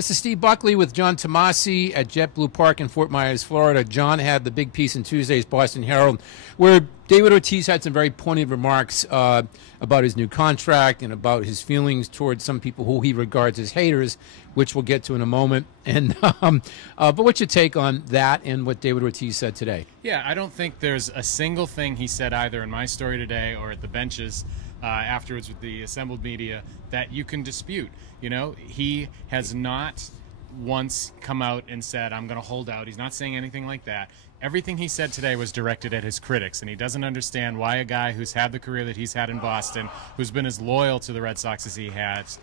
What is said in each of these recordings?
This is Steve Buckley with John Tomase at JetBlue Park in Fort Myers, Florida. John had the big piece in Tuesday's Boston Herald where David Ortiz had some very pointed remarks about his new contract and about his feelings towards some people who he regards as haters, which we'll get to in a moment. And but what's your take on that and what David Ortiz said today? Yeah, I don't think there's a single thing he said either in my story today or at the benches afterwards with the assembled media that you can dispute. You know, he has not once come out and said, I'm going to hold out. He's not saying anything like that. Everything he said today was directed at his critics, and he doesn't understand why a guy who's had the career that he's had in Boston, who's been as loyal to the Red Sox as he has,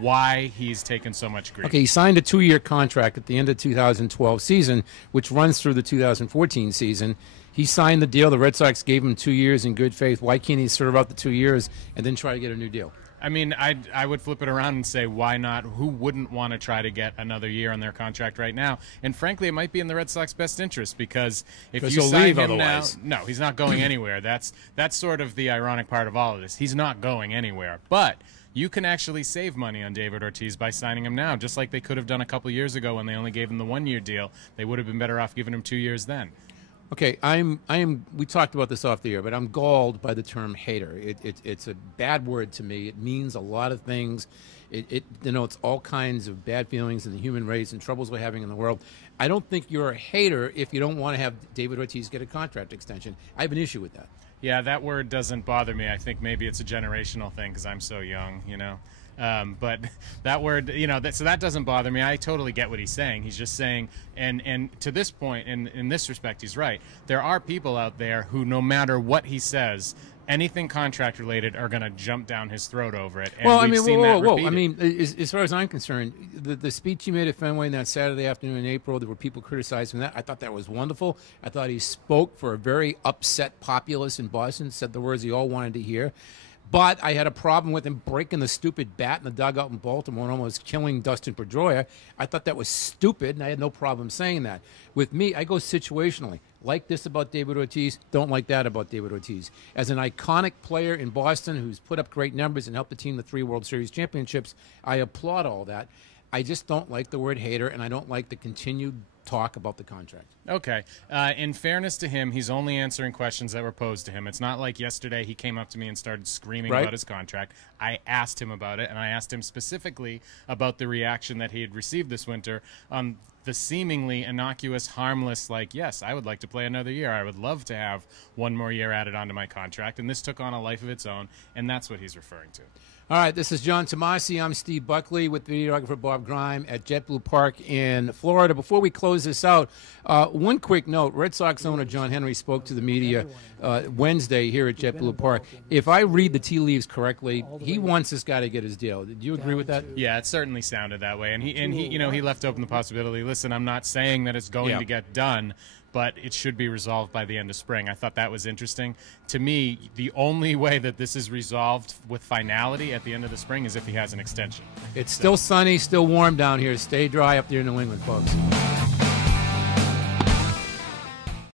why he's taken so much grief. Okay, he signed a 2-year contract at the end of 2012 season, which runs through the 2014 season. He signed the deal. The Red Sox gave him 2 years in good faith. Why can't he serve out the 2 years and then try to get a new deal? I mean, I would flip it around and say, why not? Who wouldn't want to try to get another year on their contract right now? And frankly, it might be in the Red Sox best interest because if you sign him now, no, he's not going anywhere. That's sort of the ironic part of all of this. He's not going anywhere. But you can actually save money on David Ortiz by signing him now, just like they could have done a couple years ago when they only gave him the 1-year deal. They would have been better off giving him 2 years then. Okay, we talked about this off the air, but I'm galled by the term hater. It's a bad word to me. It means a lot of things. It denotes all kinds of bad feelings in the human race and troubles we're having in the world. I don't think you're a hater if you don't want to have David Ortiz get a contract extension. I have an issue with that. Yeah, that word doesn't bother me. I think maybe it's a generational thing because I'm so young, you know. But that word, you know, so that doesn't bother me. I totally get what he's saying. He's just saying, and to this point, in this respect, he's right. There are people out there who, no matter what he says, anything contract related are going to jump down his throat over it. And well, I mean, whoa. I mean, as far as I'm concerned, the speech he made at Fenway that Saturday afternoon in April, there were people criticizing that. I thought that was wonderful. I thought he spoke for a very upset populace in Boston, said the words he all wanted to hear. But I had a problem with him breaking the stupid bat in the dugout in Baltimore and almost killing Dustin Pedroia. I thought that was stupid, and I had no problem saying that. With me, I go situationally. Like this about David Ortiz, don't like that about David Ortiz. As an iconic player in Boston who's put up great numbers and helped the team to 3 World Series championships, I applaud all that. I just don't like the word hater, and I don't like the continued talk about the contract. Okay. In fairness to him, he's only answering questions that were posed to him. It's not like yesterday he came up to me and started screaming about his contract. I asked him about it, and I asked him specifically about the reaction that he had received this winter on the seemingly innocuous, harmless, like, yes, I would like to play another year. I would love to have 1 more year added onto my contract, and this took on a life of its own, and that's what he's referring to. All right, this is John Tomase. I'm Steve Buckley with videographer Bob Grime at JetBlue Park in Florida. Before we close this out, one quick note. Red Sox owner John Henry spoke to the media Wednesday here at JetBlue Park. If I read the tea leaves correctly, he wants this guy to get his deal. Do you agree with that? Yeah, it certainly sounded that way. And he you know, he left open the possibility, listen, I'm not saying that it's going to get done, but it should be resolved by the end of spring. I thought that was interesting. To me, the only way that this is resolved with finality at the end of the spring is if he has an extension. It's still sunny, still warm down here. Stay dry up there in New England, folks.